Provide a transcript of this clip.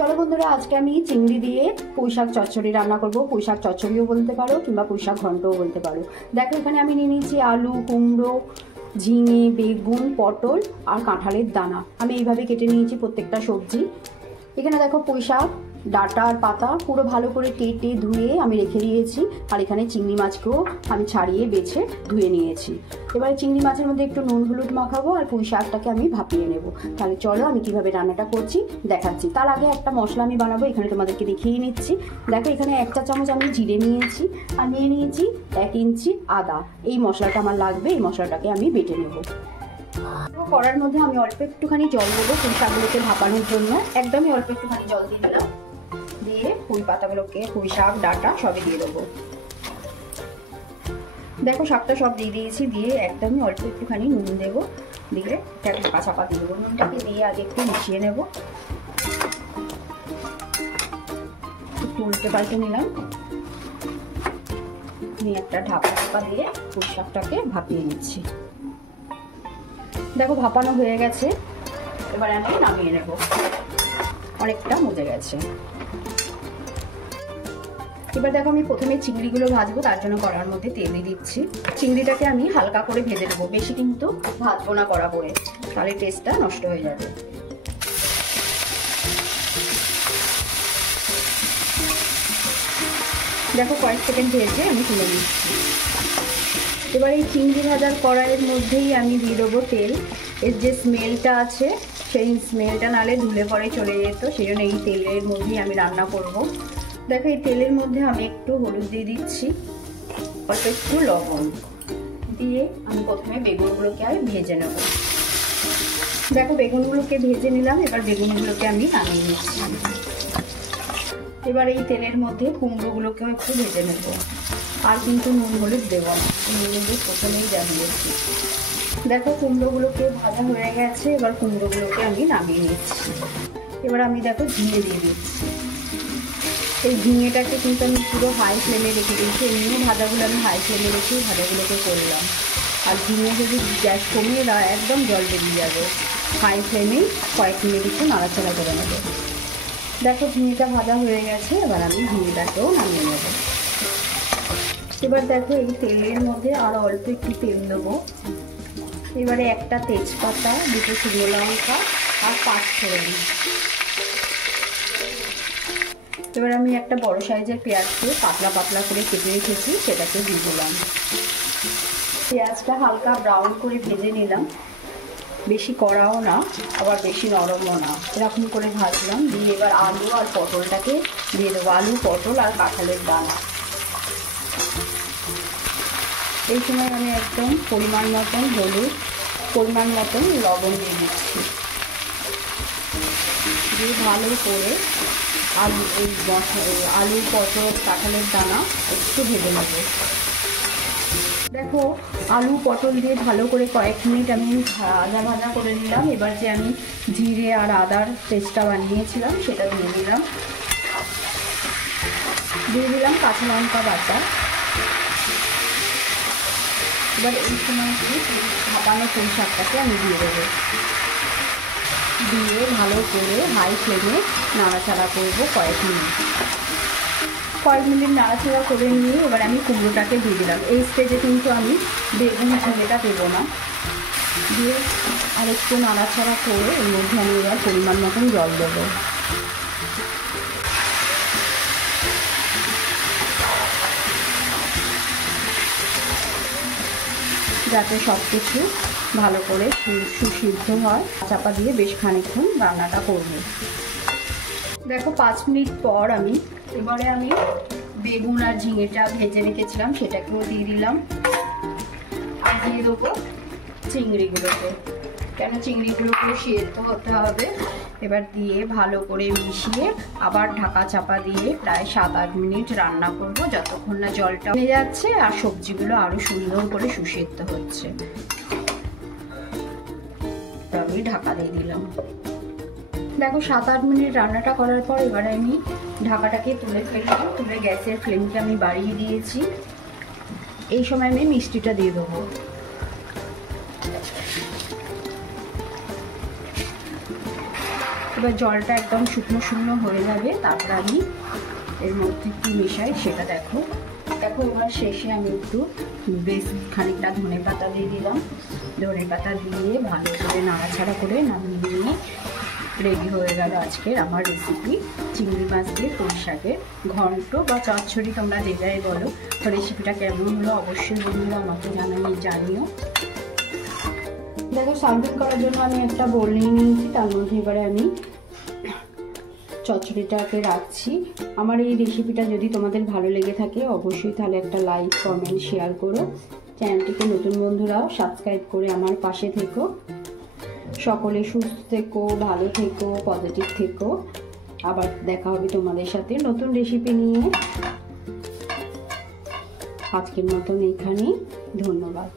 চলো বন্ধুরা, আজকে আমি চিংড়ি দিয়ে পুঁইশাক চচ্চড়ি রান্না করব। পুঁইশাক চচ্চড়িও বলতে পারো কিংবা পুঁইশাক ঘন্টও বলতে পারো। দেখো এখানে আমি নিয়ে নিয়েছি আলু, কুমড়ো, ঝিঙে, বেগুন, পটল আর কাঁঠালের দানা। আমি এইভাবে কেটে নিয়েছি প্রত্যেকটা সবজি। এখানে দেখো পুঁইশাক ডাঁটা আর পাতা পুরো ভালো করে কেটে ধুয়ে আমি রেখে দিয়েছি। আর এখানে চিংড়ি মাছকেও আমি ছাড়িয়ে বেছে ধুয়ে নিয়েছি। এবারে চিংড়ি মাছের মধ্যে একটু নুন হলুদ মাখাবো আর পুঁই শাকটাকে আমি ভাপিয়ে নেব। তাহলে চলো আমি কিভাবে রান্নাটা করছি দেখাচ্ছি। তার আগে একটা মশলা আমি বানাবো, এখানে তোমাদেরকে দেখিয়ে নিচ্ছি। দেখো এখানে 1 চা চামচ আমি জিরে নিয়েছি আর নিয়ে নিয়েছি 1 ইঞ্চি আদা। এই মশলাটা আমার লাগবে, এই মশলাটাকে আমি বেটে নেব। কড়ার মধ্যে আমি অল্প একটুখানি জল দেবো পুঁই শাকগুলোকে ভাপানোর জন্য। একদমই অল্প একটুখানি জল দিয়ে দিলাম। দিয়ে পুঁই পাতাগুলোকে, পুঁই শাক ডাঁটা সবই দিয়ে দেবো। দেখো শাকটা সব দিয়ে দিয়েছি। দিয়ে একদমই অল্প একটুখানি নুন দেবো। দিয়ে ঢাকা চাপা দিয়ে দেবো। নুনটাকে দিয়ে আগে একটু মিশিয়ে নেব। একটু উল্টে পাল্টে নিলাম। নিয়ে একটা ঢাকা দিয়ে পুঁই শাকটাকে ভাপিয়ে নিচ্ছি। দেখো ভাপানো হয়ে গেছে। এবার আমি নামিয়ে নেব। অনেকটা মজে গেছে। এবার দেখো আমি প্রথমে চিংড়িগুলো ভাজবো, তার জন্য কড়ার মধ্যে তেল দিয়ে দিচ্ছি। চিংড়িটাকে আমি হালকা করে ভেজে নেবো, বেশি কিন্তু ভাজবো না কড়া করে, তাহলে টেস্টটা নষ্ট হয়ে যাবে। দেখো কয়েক সেকেন্ড ভেজে আমি তুলে নিচ্ছি। এবার এই চিংড়ি ভাজার কড়াইয়ের মধ্যেই আমি দিয়ে দেবো তেল। এর যে স্মেলটা আছে সেই স্মেলটা নালে ধুলে পরে চলে যেত, সেই জন্য এই তেলের মধ্যেই আমি রান্না করব। দেখো এই তেলের মধ্যে আমি একটু হলুদ দিয়ে দিচ্ছি, অল্প একটু লবণ দিয়ে আমি প্রথমে বেগুনগুলোকে আমি ভেজে নেব। দেখো বেগুনগুলোকে ভেজে নিলাম। এবার বেগুনগুলোকে আমি নামিয়ে নিচ্ছি। এবার এই তেলের মধ্যে কুমড়োগুলোকেও একটু ভেজে নেব। আর কিন্তু নুন হলুদ দেবো না, নুন হলুদ প্রথমেই জানিয়েছি। দেখো কুমড়োগুলোকে ভাজা হয়ে গেছে। এবার কুমড়োগুলোকে আমি নামিয়ে নিচ্ছি। এবার আমি দেখো ঝিঙে দিয়ে দিচ্ছি। এই ঝিঙেটাকে কিন্তু আমি পুরো হাই ফ্লেমে রেখে দিয়েছি। এমনি ভাজাগুলো আমি হাই ফ্লেমে রেখে ভাজাগুলোকে করলাম। আর ঝিঙে যদি গ্যাস কমিয়ে দেওয়া একদম জল বেরিয়ে যাবে। হাই ফ্লেমেই কয়েক মিনিট একটু নাড়াচাড়া করে নেব। দেখো ঝিঙেটা ভাজা হয়ে গেছে। এবার আমি ঝিঙেটাকেও নামিয়ে নেব। এবার দেখো এই তেলের মধ্যে আরও অল্প একটু তেল দেবো। এবারে একটা তেজপাতা, 2টো শুকনো লঙ্কা আর 5 ফোড়ন। এবার আমি একটা বড় সাইজের পেঁয়াজকে পাতলা পাতলা করে কেটে রেখেছি, সেটাকে দিয়ে দিলাম। পেঁয়াজটা হালকা ব্রাউন করে ভেজে নিলাম, বেশি কড়াও না আবার বেশি নরমও না, এরকম করে ভাজলাম। দিয়ে এবার আলু আর পটলটাকে দিয়ে দেবো। আলু, পটল আর কাঁঠালের দানা। এই সময় আমি একদম পরিমাণ মতন হলুদ, পরিমাণ মতন লবণ দিয়ে দিচ্ছি। দিয়ে ভালো করে আলু, পটল, কাঁঠালের দানা একটু ভেজে নেব। দেখো আলু পটল দিয়ে ভালো করে কয়েক মিনিট আমি ভাজা করে নিলাম। এবার যে আমি জিরে আর আদার পেস্টটা বানিয়েছিলাম সেটা দিয়ে দিলাম। দিয়ে দিলাম কাঁচা লঙ্কা বাটা। এবার এই সময় ভাপানো পুঁই শাকটাকে আমি দিয়ে দেবো। দিয়ে ভালো করে হাই ফ্লেমে নাড়াচাড়া করবো কয়েক মিনিট নাড়াচাড়া করে নিয়ে এবার আমি কুমড়োটাকে দিয়ে দিলাম। এই স্টেজে কিন্তু আমি বেগুন ঝিঙেটা দেবো না। দিয়ে আরেকটু নাড়াচাড়া করে এর মধ্যে আমি এবার পরিমাণ মতন জল দেবো। যাতে সব কিছু ভালো করে সুসিদ্ধ হয়, চাপা দিয়ে বেশ খানিকক্ষণ রান্নাটা করব। দেখো 5 মিনিট পর এবারে আমি বেগুন আর ঝিঙেটা ভেজে রেখেছিলাম সেটাকেও দিয়ে দিলাম। আর দিয়ে দেবো চিংড়িগুলোকে, কেন চিংড়িগুলোকে সিদ্ধ হতে হবে। এবার দিয়ে ভালো করে মিশিয়ে আবার ঢাকা চাপা দিয়ে প্রায় 7-8 মিনিট রান্না করব, যতক্ষণ না জলটা হয়ে যাচ্ছে আর সবজিগুলো আরো সুন্দর করে সুসিদ্ধ হচ্ছে। আমি ঢাকা দিয়ে দিলাম। দেখো 7-8 মিনিট রান্নাটা করার পর এবারে আমি ঢাকাটাকে তুলে ফেললাম। তুলে গ্যাসের ফ্লেমটা আমি বাড়িয়ে দিয়েছি। এই সময় আমি মিষ্টিটা দিয়ে দেবো। এবার জলটা একদম শুকনো শুকনো হয়ে যাবে, তারপর আমি এর মধ্যে কি মেশাই সেটা দেখো। এবার শেষে আমি একটু বেশ খানিকটা ধনে পাতা দিয়ে দিলাম। ধনে পাতা দিয়ে ভালো করে নাড়াচাড়া করে নামিয়ে নিয়ে রেডি হয়ে গেল আজকের আমার রেসিপি চিংড়ি মাছ দিয়ে পুঁই শাকের ঘন্ট বা চচ্চড়ি, তোমরা যে যাই বলো। তো রেসিপিটা কেমন হলো অবশ্যই বন্ধুরা আমাকে জানিও। দেখো সার্ভিং করার জন্য আমি একটা বোল নিয়ে নিয়েছি, তার মধ্যে এবারে আমি চচ্চড়িটাকে রাখছি। আমার এই রেসিপিটা যদি তোমাদের ভালো লেগে থাকে অবশ্যই তাহলে একটা লাইক কমেন্ট শেয়ার করো। চ্যানেলটিকে নতুন বন্ধুরাও সাবস্ক্রাইব করে আমার পাশে থেকো। সকলে সুস্থ থেকো, ভালো থেকো, পজিটিভ থেকো। আবার দেখা হবে তোমাদের সাথে নতুন রেসিপি নিয়ে। আজকের মতন এইখানেই, ধন্যবাদ।